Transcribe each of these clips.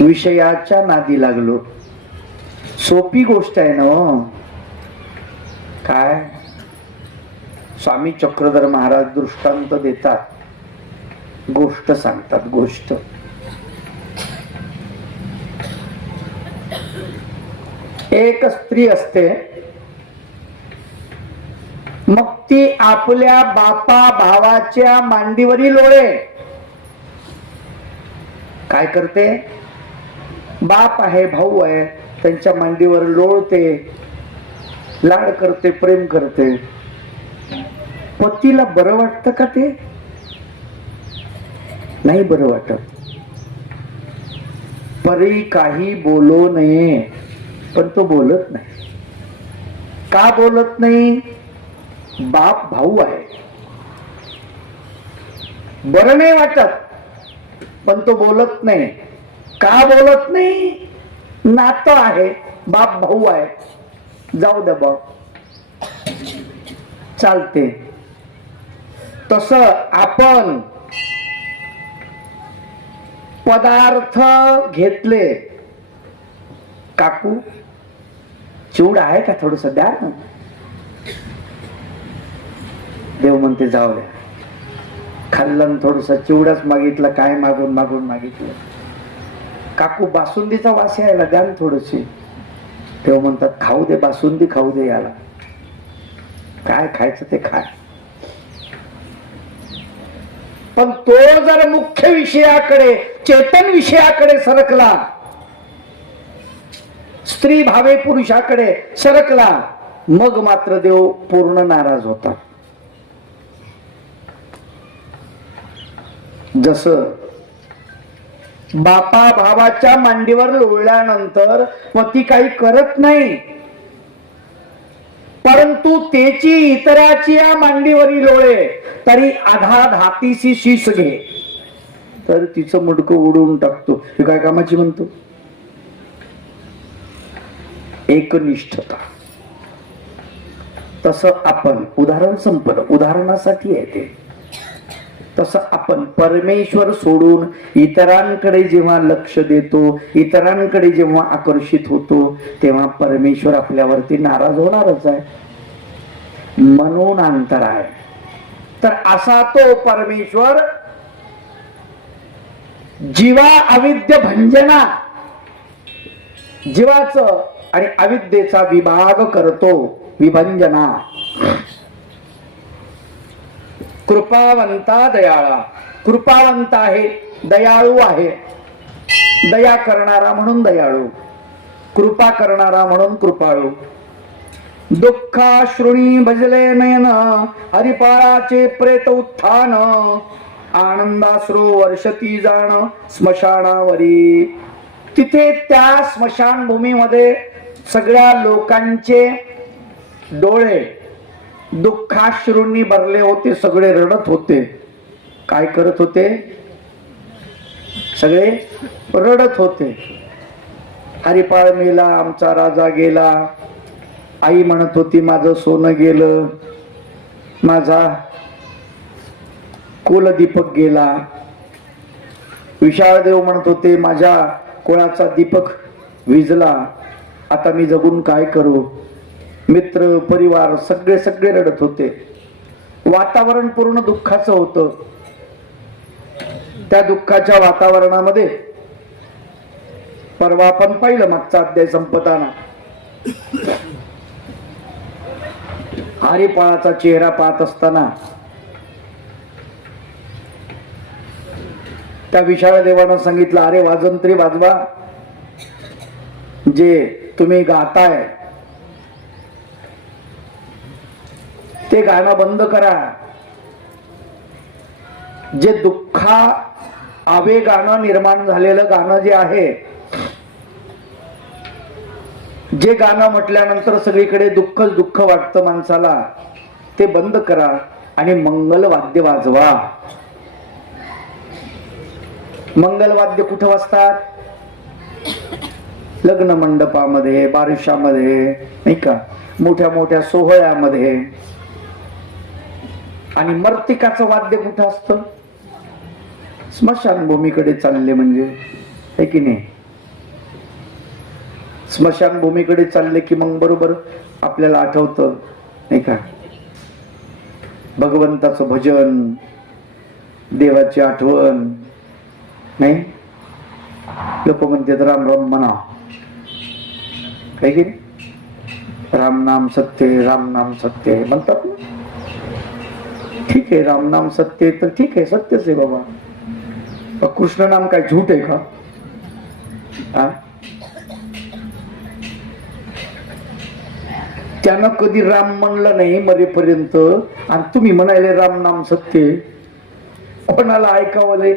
विषयाच्या नादी लागलो. सोपी गोष्ट आहे ना हो. काय स्वामी चक्रधर महाराज दृष्टांत देतात, गोष्ट सांगतात. गोष्ट एक स्त्री असते, मग ती आपल्या बापा भावाच्या मांडीवरील लोळे काय करते? बाप आहे, भाऊ आहे, त्यांच्या मांडीवर लोळते, लाड करते, प्रेम करते. पतीला बरं वाटतं का ते? नाही बरं वाटत. परी काही बोलू नये, पण तो बोलत नाही. का बोलत नाही? बाप भाऊ आहे, बरं नाही वाटत, पण तो बोलत नाही. का बोलत नाही? नातं आहे, बाप भाऊ आहे, जाऊ दे बाप, चालते. तस आपण पदार्थ घेतले, काकू चिवडा आहे का, थोडस द्या ना. देव म्हणते जाऊ द्या. खाल्लं थोडस चिवडाच मागितलं, काय मागून मागून मागितलं. काकू बासुंदीचा वास यायला द्या ना थोडीशी. देव म्हणतात खाऊ दे, बासुंदी खाऊ दे याला, काय खायचं ते खाय. पण तो जर मुख्य विषयाकडे, चेतन विषयाकडे सरकला, स्त्री भावे पुरुषाकडे सरकला, मग मात्र देव पूर्ण नाराज होता. जस बापा भावाच्या मांडीवर लोळल्यानंतर पती काही करत नाही, परंतु त्याची इतराची या मांडीवरील लोळे तरी आधा धातीसी शीस घे, तर तिचं मुडकं उडवून टाकतो. हे काय कामाची म्हणतो? एकनिष्ठता. तसं आपण, उदाहरण संपलं, उदाहरणासाठी आहे ते. तसं आपण परमेश्वर सोडून इतरांकडे जेव्हा लक्ष देतो, इतरांकडे जेव्हा आकर्षित होतो, तेव्हा परमेश्वर आपल्यावरती नाराज होणारच आहे. म्हणून अंतर आहे. तर असा तो परमेश्वर जीवा अविद्य भंजना, जीवाचं आणि अविद्येचा विभाग करतो, विभंजना. कृपावंता दयाळा. कृपावंत आहे, दयाळू आहे. दया करणारा म्हणून दयाळू, कृपा करणारा म्हणून कृपाळू. दुःखाश्रुणी भजले नयन, हरिपाळाचे प्रेत उत्थान. आनंदाश्रू वर्षती जाण स्मशानावरी. तिथे त्या स्मशान भूमीमध्ये सगळ्या लोकांचे डोळे दुःखाश्रूंनी भरले होते. सगळे रडत होते. काय करत होते? सगळे रडत होते. हरिपाळ मेला, आमचा राजा गेला. आई म्हणत होती माझं सोनं गेलं, माझा कुलदीपक गेला. विशाळ देव म्हणत होते माझ्या कुळाचा दीपक विझला, आता मी जगून काय करू. मित्र परिवार सगळे सगळे रडत होते. वातावरण पूर्ण दुःखाचं होतं. त्या दुःखाच्या वातावरणामध्ये परवा आपण पाहिलं, मागचा अध्याय संपताना हरिपाळाचा चेहरा पाहत असताना त्या विशाळ देवानं सांगितलं, अरे वाजंत्री वाजवा, जे तुम्ही गाताय ते गाणं बंद करा. जे दुःखा आवेगानं निर्माण झालेलं गाणं जे आहे, जे गाणं म्हटल्यानंतर सगळीकडे दुःखच दुःख वाटतं माणसाला, ते बंद करा आणि मंगलवाद्य वाजवा. मंगलवाद्य कुठं वाजतात? लग्न मंडपामध्ये, बारशामध्ये, नाही का, मोठ्या मोठ्या सोहळ्यामध्ये. आणि मर्तिकाचं वाद्य कुठं असतं? स्मशानभूमीकडे चालले म्हणजे, है की नाही? स्मशानभूमीकडे चालले की मग बरोबर आपल्याला आठवतं नाही का, भगवंताचं भजन, देवाची आठवण. नाही लोक म्हणतात राम राम म्हणा, काय की राम नाम सत्य, राम नाम सत्य म्हणतात ना. ठीक आहे, राम नाम सत्य तर ठीक आहे, सत्यच आहे बाबा. पण कृष्ण नाम काय झूट आहे का? त्यानं कधी राम म्हणलं नाही मरेपर्यंत, आणि तुम्ही म्हणाले राम नाम सत्य. कोणाला ऐकावले?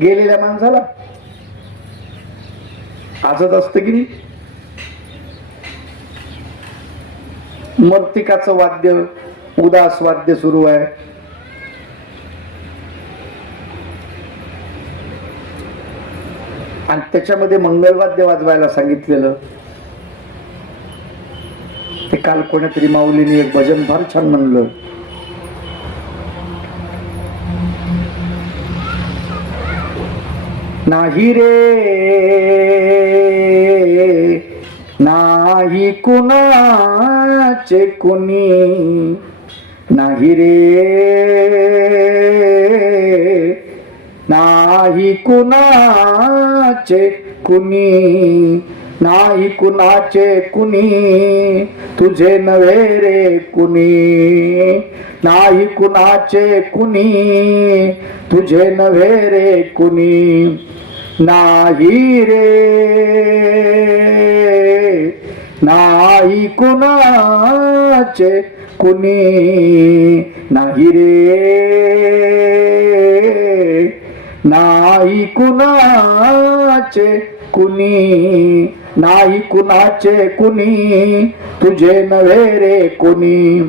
गेलेल्या माणसाला. आजच असतं की नाही. मर्तिकाचं वाद्य, उदास वाद्य सुरू आहे. आणि त्याच्यामध्ये मंगलवाद्य वाजवायला सांगितलेलं. ते काल कोणीतरी माऊलीने एक भजन फार छान म्हणलं. नाही रे नाही कुणाचे कुणी, नाही रे नाही कुणाचे कुणी, नाही कुणाचे कुणी तुझे नव्हे रे कुणी, नाही कुणाचे कुणी तुझे नव्हे रे कुणी, नाही रे नाही कुणाचे कुणी, नाही रे नाही कुणाचे कुणी, नाही कुणाचे कुणी तुझे नव्हे रे कुणी.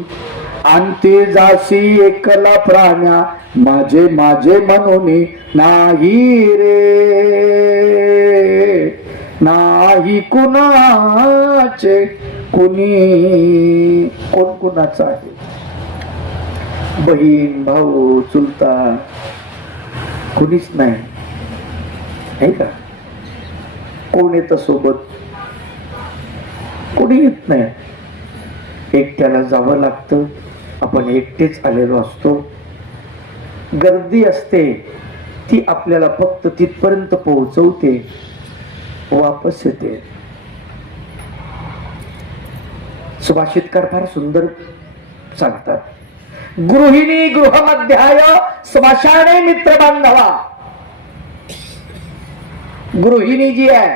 अंती जासी एकला प्राण्या माझे माझे म्हणून, नाही रे नाही कुणाचे कुणी. कोण कुणाचा आहे? बहीण भाऊ चुलता कुणीच नाही, आहे का? कोण येत सोबत? कोणी येत नाही. एकट्याला जावं लागतं. आपण एकटेच आलेलो असतो. गर्दी असते, ती आपल्याला फक्त तिथपर्यंत पोहोचवते, वापस येते. सुभाषितकार फार सुंदर सांगतात, गृहिणी गृहमध्याय स्मशाने मित्र बांधवा. गृहिणी जी आहे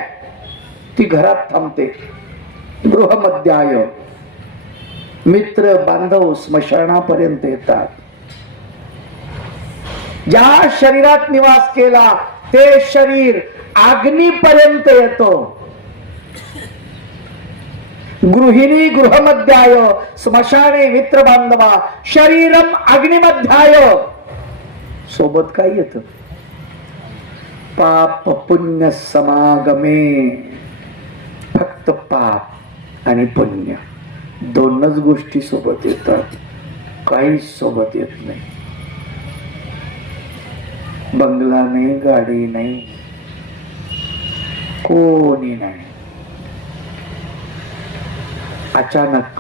ती घरात थांबते, गृहमध्याय. मित्र बांधव स्मशानापर्यंत येतात. ज्या शरीरात निवास केला ते शरीर अग्नीपर्यंत येतो. गृहिणी गृहमध्याय स्मशाने मित्र बांधवा शरीरम अग्निमध्याय. सोबत काय येत? पाप पुण्य समागमे. फक्त पाप आणि पुण्य दोनच गोष्टी सोबत येतात, काहीच सोबत येत नाही. बंगला नाही, गाडी नाही, कोणी नाही. अचानक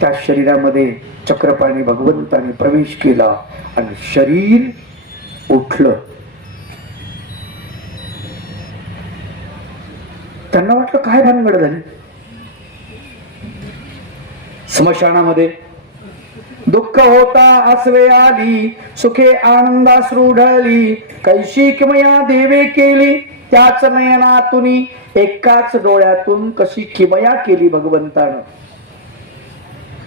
त्या शरीरामध्ये चक्रपाणी भगवंताने प्रवेश केला आणि शरीर उठलं. त्यांना वाटलं काय भानगड झाली. स्मशानामध्ये दुःख होता आसवे आली, सुखे आनंदाश्रू ढळली, कैशी किमया देवे केली त्याच नयनातून, एकाच डोळ्यातून कशी किमया केली भगवंतानं.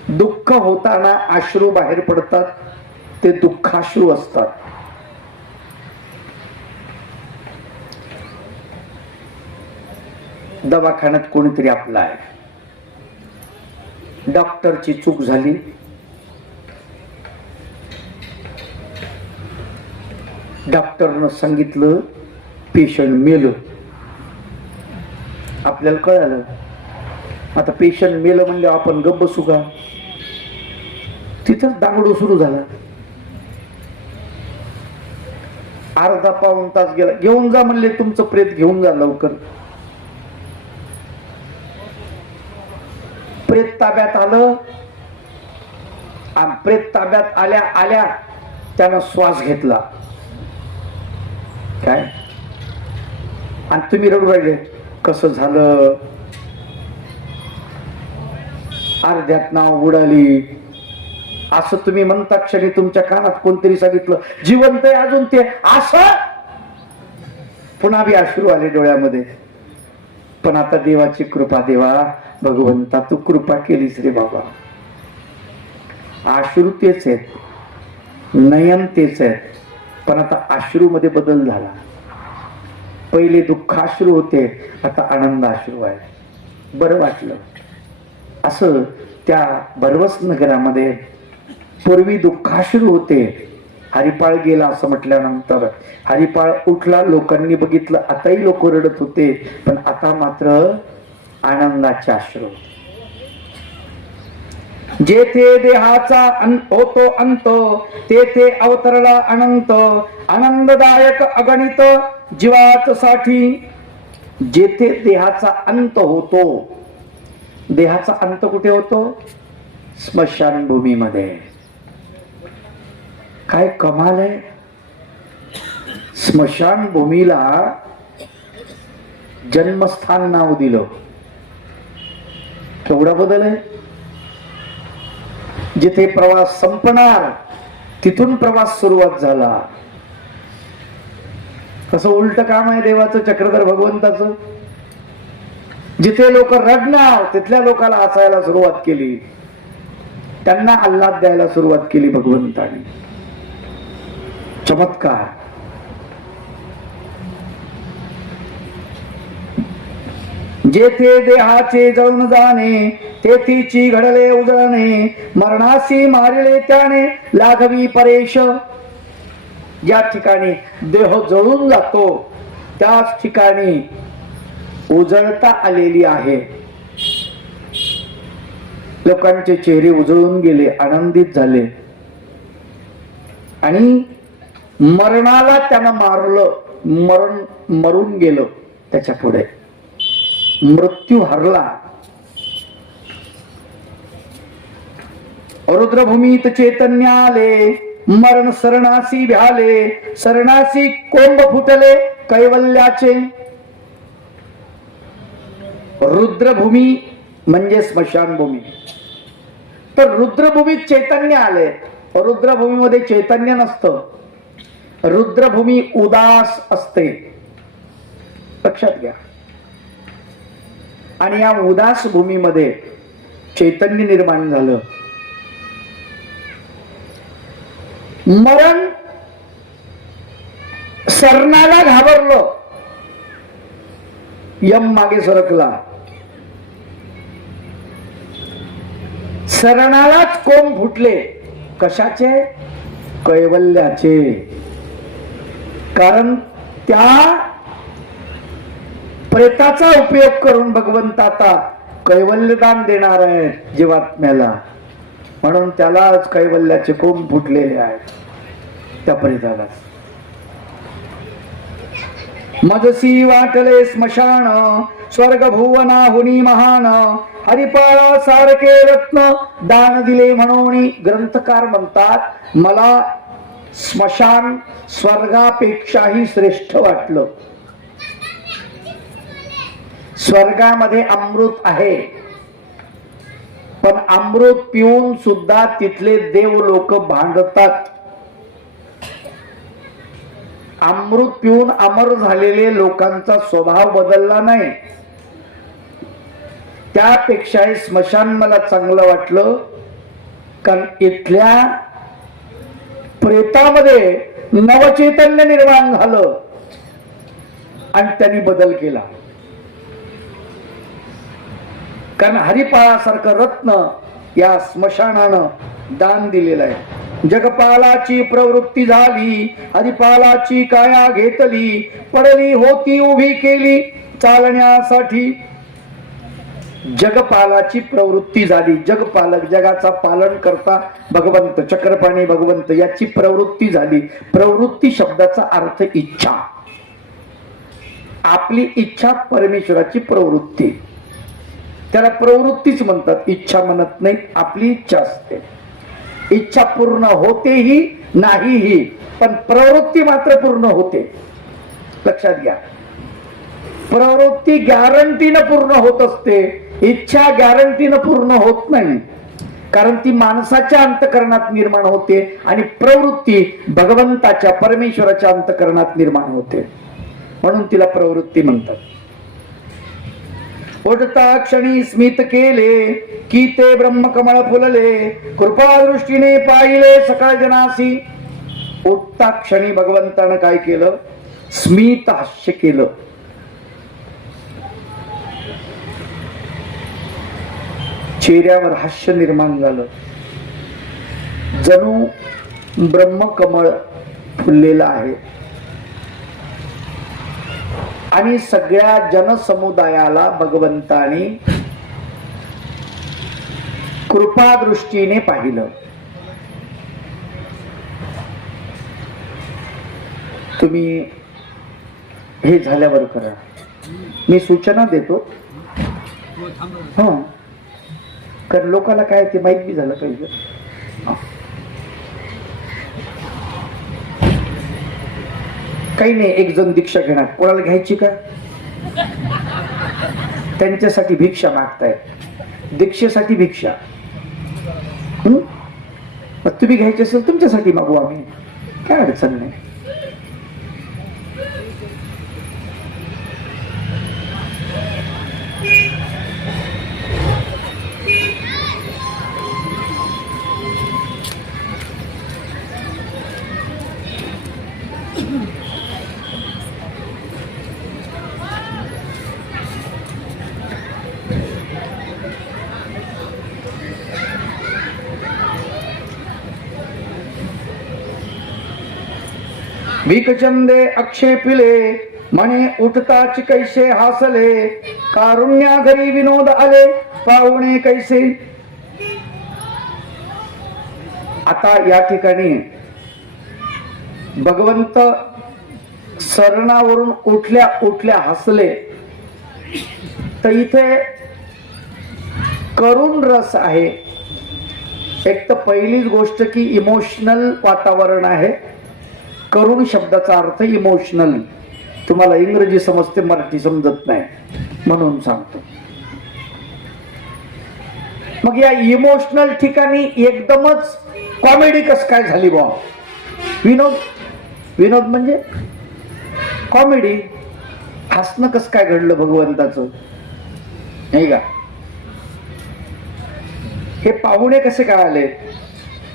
दुःख होताना अश्रू बाहेर पडतात, ते दुःखाश्रू असतात. दवाखान्यात कोणीतरी आपला आहे, डॉक्टरची चूक झाली, डॉक्टरनं सांगितलं पेशंट मेलं. आपल्याला कळालं. आता पेशंट मेलं म्हणजे आपण गप्प बसू का? तिथंच दांगडो सुरू झाला. अर्धा पाऊण तास गेला. घेऊन जा म्हणले, तुमचं प्रेत घेऊन जा लवकर. प्रेत ताब्यात आलं आणि प्रेत ताब्यात आल्या आल्या त्यानं श्वास घेतला. काय आणि तुम्ही रडू राहिले कसं झालं, अर्ध्यात नाव उडाली असं तुम्ही म्हणता क्षणी तुमच्या कानात कोणतरी सांगितलं जिवंत आहे अजून ते, असं पुन्हा बी अश्रू आले डोळ्यामध्ये. पण आता देवाची कृपा, देवा भगवंता तू कृपा केलीस रे बाबा. अश्रू तेच आहेत, नयन तेच आहेत, पण आता अश्रू मध्ये बदल झाला. पहिले दुःखाश्रू होते, आता आनंद अश्रू आहे. बरं वाटलं. असं त्या भरवस नगरामध्ये पूर्वी दुःखाश्रू होते. हरिपाळ गेला असं म्हटल्यानंतर हरिपाळ उठला, लोकांनी बघितलं, आताही लोक रडत होते, पण आता मात्र आनंदाचे अश्रू. जेथे देहाचा होतो अंत तेथे अवतरला अनंत, आनंददायक अगणित जीवाच साठी. जेथे देहाचा अंत होतो, देहाचा अंत कुठे होतो? स्मशानभूमीमध्ये. काय कमाल आहे. स्मशानभूमीला जन्मस्थान नाव दिलं. केवढा बदल आहे. जिथे प्रवास संपणार तिथून प्रवास सुरुवात झाला. कसं उलट काम आहे देवाचं, चक्रधर भगवंताचं. जिथे लोक रडणार तिथल्या लोकांना हसायला सुरुवात केली, त्यांना आल्हाद द्यायला सुरुवात केली भगवंताने. चमत्कार. जेथे देहाचे जळून जाणे तेथीची घडले उजळणे, मरणाशी मारिले त्याने लाघवी परेश. ज्या ठिकाणी देह जळून जातो त्याच ठिकाणी उजळता आलेली आहे. लोकांचे चेहरे उजळून गेले, आनंदित झाले. आणि मरणाला त्यानं मारलं, मरून गेलं. त्याच्या पुढे मृत्यू हरला. रुद्रभूमीत चैतन्य आले, मरण सरणासी भ्याले, सरणासी कोंब फुटले कैवल्याचे. रुद्रभूमी म्हणजे स्मशानभूमी. तर रुद्रभूमीत चैतन्य आले. रुद्रभूमीमध्ये चैतन्य नसतं. रुद्रभूमी उदास असते, लक्षात घ्या. आणि या उदास भूमीमध्ये चैतन्य निर्माण झालं. मरण सरणाला घाबरलं, यम मागे सरकला. सरणालाच कोंब फुटले. कशाचे? कैवल्याचे. कारण त्या प्रेताचा उपयोग करून भगवंत आता कैवल्यदान देणार आहे जीवात्म्याला. म्हणून त्यालाच कैवल्याचे कोंब फुटलेले आहेत त्या प्रेतालाच. मजसी वाटले स्मशान स्वर्ग भुवनाहुनी महान, हरिपाळा सारखे रत्न दान दिले म्हणून. ग्रंथकार म्हणतात मला स्मशान स्वर्गापेक्षाही श्रेष्ठ वाटलं. स्वर्गामध्ये अमृत आहे, पण अमृत पिऊन सुद्धा तिथले देव लोक भांडतात. अमृत पिऊन अमर झालेले लोकांचा स्वभाव बदलला नाही. त्यापेक्षा स्मशान मला चांगलं वाटलं, कारण इथल्या प्रेतामध्ये नवचैतन्य निर्माण झालं आणि त्यांनी बदल केला. कारण हरिपाळासारखं रत्न या स्मशानानं दान दिलेलं आहे. जगपालाची प्रवृत्ती झाली, हरिपालाची काया घेतली, पडली होती उभी केली चालण्यासाठी. जगपालाची प्रवृत्ती झाली. जगपालक, जगाचा पालन करता भगवंत, चक्रपाणी भगवंत, याची प्रवृत्ती झाली. प्रवृत्ती शब्दाचा अर्थ इच्छा. आपली इच्छा परमेश्वराची प्रवृत्ती. त्याला प्रवृत्तीच म्हणतात, इच्छा म्हणत नाही. आपली इच्छा असते, इच्छा पूर्ण होतेही नाहीही, पण प्रवृत्ती मात्र पूर्ण होते. लक्षात घ्या, प्रवृत्ती गॅरंटीनं पूर्ण होत असते, इच्छा गॅरंटीनं पूर्ण होत नाही. कारण ती माणसाच्या अंतःकरणात निर्माण होते आणि प्रवृत्ती भगवंताच्या परमेश्वराच्या अंतःकरणात निर्माण होते, म्हणून तिला प्रवृत्ती म्हणतात. उठता क्षणी स्मित केले की ते ब्रह्मकमळ फुलले, कृपा दृष्टीने पाहिले सकळ जनासी. उठता क्षणी भगवंतानं काय केलं? स्मित हास्य केलं. चेहऱ्यावर हास्य निर्माण झालं, जणू ब्रह्मकमळ फुललेलं आहे. आणि सगळ्या जनसमुदायाला भगवंताने कृपादृष्टीने पाहिलं. तुम्ही हे झाल्यावर करा, मी सूचना देतो. हो, कारण लोकांना काय ते माहित बी झालं पाहिजे. काही नाही, एक जण दीक्षा घेणार, कोणाला घ्यायची का? त्यांच्यासाठी भिक्षा मागतायत, दीक्षेसाठी भिक्षा. मग तुम्ही घ्यायची असेल तुमच्यासाठी मागू आम्ही, काय अडचण नाही. भीकचंदे आक्षेपिले म्हणे उठताच कैसे हासले, कारुण्या घरी विनोद आले पाहुणे कैसे. आता या ठिकाणी भगवंत सरणावरून उठल्या उठल्या हसले, तर इथे करुण रस आहे. एक तर पहिलीच गोष्ट की इमोशनल वातावरण आहे. करुण शब्दाचा अर्थ इमोशनल. तुम्हाला इंग्रजी समजते, मराठी समजत नाही म्हणून सांगतो. मग या इमोशनल ठिकाणी एकदमच कॉमेडी कस काय झाली बा? विनोद, विनोद म्हणजे कॉमेडी. हसणं कस काय घडलं भगवंताचं, नाही का? हे पाहुणे कसे काय आले?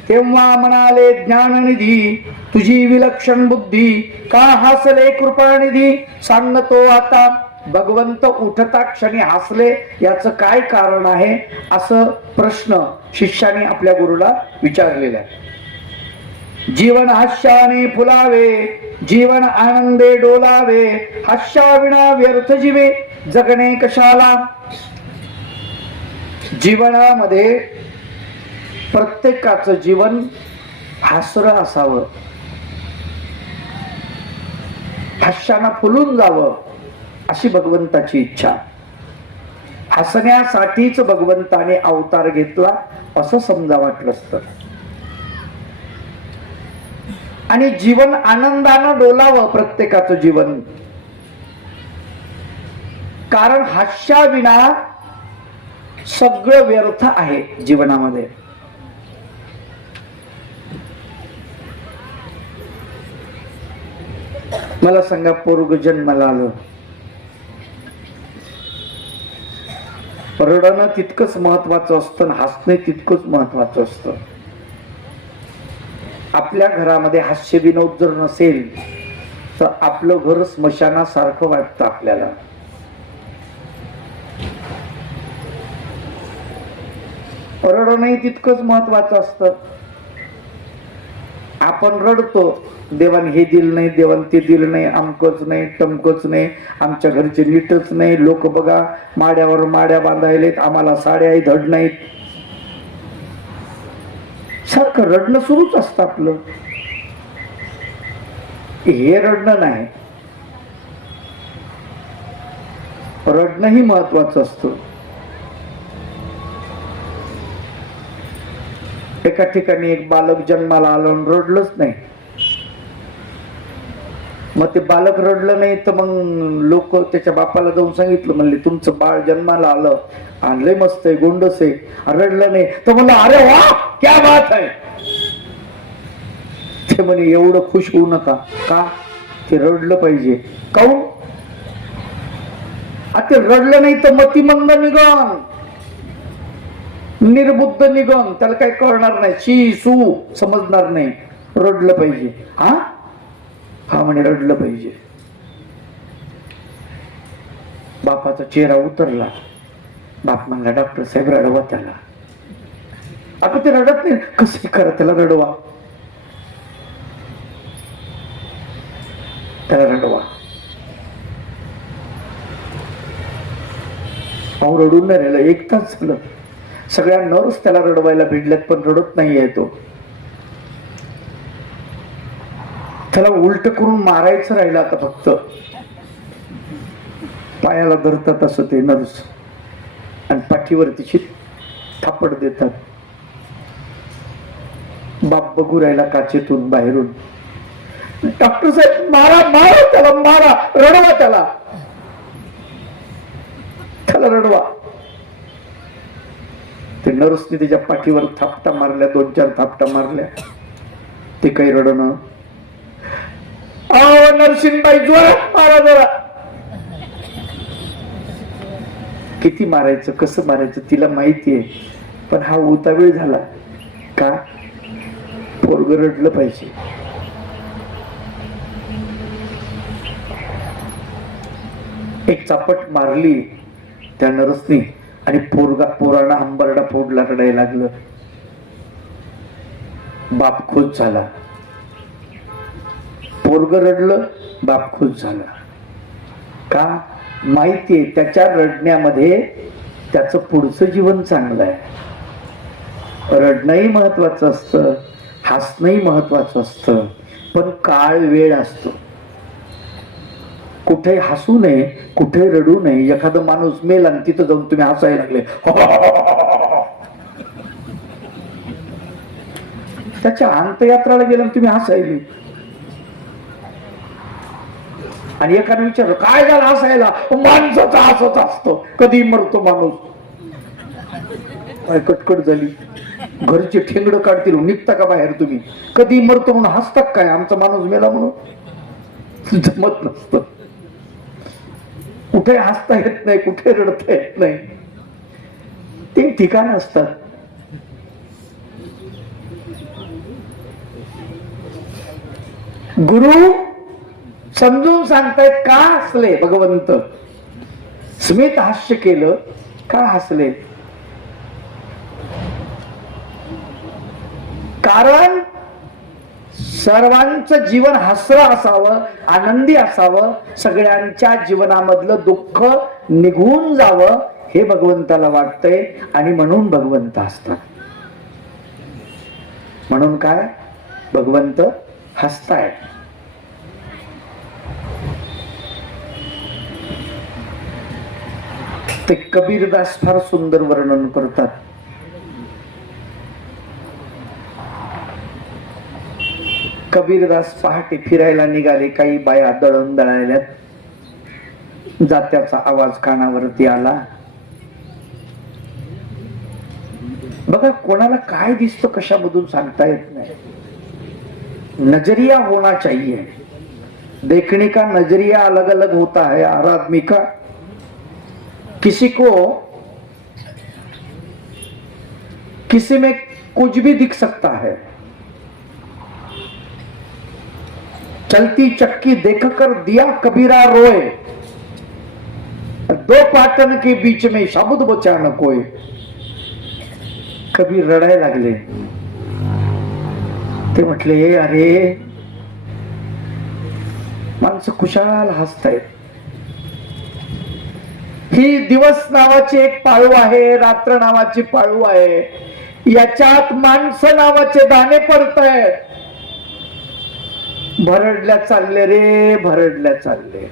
तेव्हा म्हणाले ज्ञाननिधी तुझी विलक्षण बुद्धी, का हसले कृपानिधी सांगतो आता. भगवंत उठता क्षणी हसले, याचं काय कारण आहे? असं प्रश्न शिष्याने आपल्या गुरुला विचारलेला आहे. जीवन हास्याने फुलावे, जीवन आनंदे डोलावे, हास्याविना व्यर्थ जीवे जगणे कशाला. जीवनामध्ये प्रत्येकाचं जीवन हासरं असावं, हास्यानं फुलून जावं, अशी भगवंताची इच्छा. हसण्यासाठीच भगवंताने अवतार घेतला असं समजा वाटलं असतं. आणि जीवन आनंदानं डोलावं प्रत्येकाचं जीवन, कारण हास्याविना सगळं व्यर्थ आहे जीवनामध्ये. मला सांगा, पोरग जन्माला आलं, रडणं तितकंच महत्वाचं असतं, हसणे तितकंच महत्वाचं असतं. आपल्या घरामध्ये हास्य विनोद जर नसेल तर आपलं घर स्मशानासारखं वाटतं आपल्याला. रडणंही तितकंच महत्वाचं असतं. आपण रडतो, देवान हे दिलं नाही, देवान ते दिलं नाही, अमकच नाही, टमकच नाही, आमच्या घरचे नीटच नाही, लोक बघा माड्यावर माड्या बांधायलेत, आम्हाला साड्याही धड नाहीत. सारखं रडणं सुरूच असतं आपलं. हे रडणं नाही, रडणंही महत्वाचं असतं. एका ठिकाणी एक बालक जन्माला आलं आणि रडलंच नाही. मग ते बालक रडलं नाही तर मग लोक त्याच्या बापाला जाऊन सांगितलं, म्हणले तुमचं बाळ जन्माला आलं आणि लय मस्त आहे, गोंडस आहे, रडलं नाही. तर म्हणलं अरे वा क्या बात आहे. ते म्हणे एवढं खुश होऊ नका, का ते रडलं पाहिजे. काऊन? ते रडलं नाही तर मतिमंद निघन, निर्बुद्ध निघन, त्याला काही कळणार नाही, शी सू समजणार नाही. रडलं पाहिजे. हा हा म्हणे रडलं पाहिजे. बापाचा चेहरा उतरला. बाप म्हणला डॉक्टर साहेब रडवा त्याला. आता ते रडत नाही, कसं करा त्याला रडवा, त्याला रडवा. अहो रडून नाही राहिलं, 1 तास झालं. सगळ्या नर्स त्याला रडवायला भिडल्यात पण रडत नाहीये तो. त्याला उलट करून मारायचं राहिलं आता फक्त. पायाला धरतात असं ते नर्स आणि पाठीवरती थापड देतात. बाप बघू राहिला काचेतून बाहेरून. डॉक्टर साहेब मारा मारा त्याला, मारा, रडवा त्याला, त्याला रडवा. ते नर्सने त्याच्या पाठीवर थापटा मारल्या, 2-4 थापटा मारल्या. ते काही रडणं. नरसिंहबाई जोरात मारा जरा. किती मारायचं, कसं मारायचं तिला माहितीये, पण हा उतावीळ झाला का पोरगं रडलं पाहिजे. एक चापट मारली त्या नरसनी आणि पोराला हंबरडा फोडला, रडायला लागलं. बाप खुश झाला. पोरग रडलं, बाप खुश झाला. का? माहितीये त्याच्या रडण्यामध्ये त्याचं पुढचं जीवन चांगलं आहे. रडणंही महत्वाचं असतं, हसणंही महत्वाचं असतं, पण काळ वेळ असतो. कुठे हसू नये, कुठे रडू नये. एखादा माणूस मेला आणि तिथं जाऊन तुम्ही हसायला लागले, त्याच्या अंत्ययात्राला गेला तुम्ही हसायली. आणि एकाने विचारलं काय झालं हसायला? माणसाचा हसत असतो, कधी मरतो माणूस. कटकट झाली. घरचे ठेंगड काढतील, निघता का बाहेर तुम्ही? कधी मरतो म्हणून हसतात काय? आमचा माणूस मेला म्हणून जमत नसतं. कुठे हसता येत नाही, कुठे रडता येत नाही. ते ठिकाण असतात. गुरु समजून सांगतायत का हसले भगवंत. स्मित हास्य केलं का हसले? कारण सर्वांचं जीवन हसरं असावं, आनंदी असावं, सगळ्यांच्या जीवनामधलं दुःख निघून जावं हे भगवंताला वाटतंय. आणि म्हणून भगवंत हसतात. म्हणून काय भगवंत हसताय. ते कबीरदास फार सुंदर वर्णन करतात. कबीरदास पहाटे फिरायला निघाले. काही बाया दळण दळायल्यात. जात्याचा आवाज कानावरती आला. बघा कोणाला काय दिसतं कशामधून सांगता येत नाही. नजरिया होना चाहिए. देखने का नजरिया अलग अलग होता है हर आदमी का. किसी को किसी में कुछ भी दिख सकता है. चलती चक्की देखकर दिया कबीरा रोए. 2 पाटन के बीच में शब्द बचा न कोई. कबीर रडायला लागले. ते म्हटले अरे माणसं कुशाल हसतायत. ही दिवस नावाची एक पाळू आहे, रात्र नावाची पाळू आहे. याच्यात माणसं नावाचे दाणे पडतायत. भरडल्या चालले रे, भरडल्या चालले.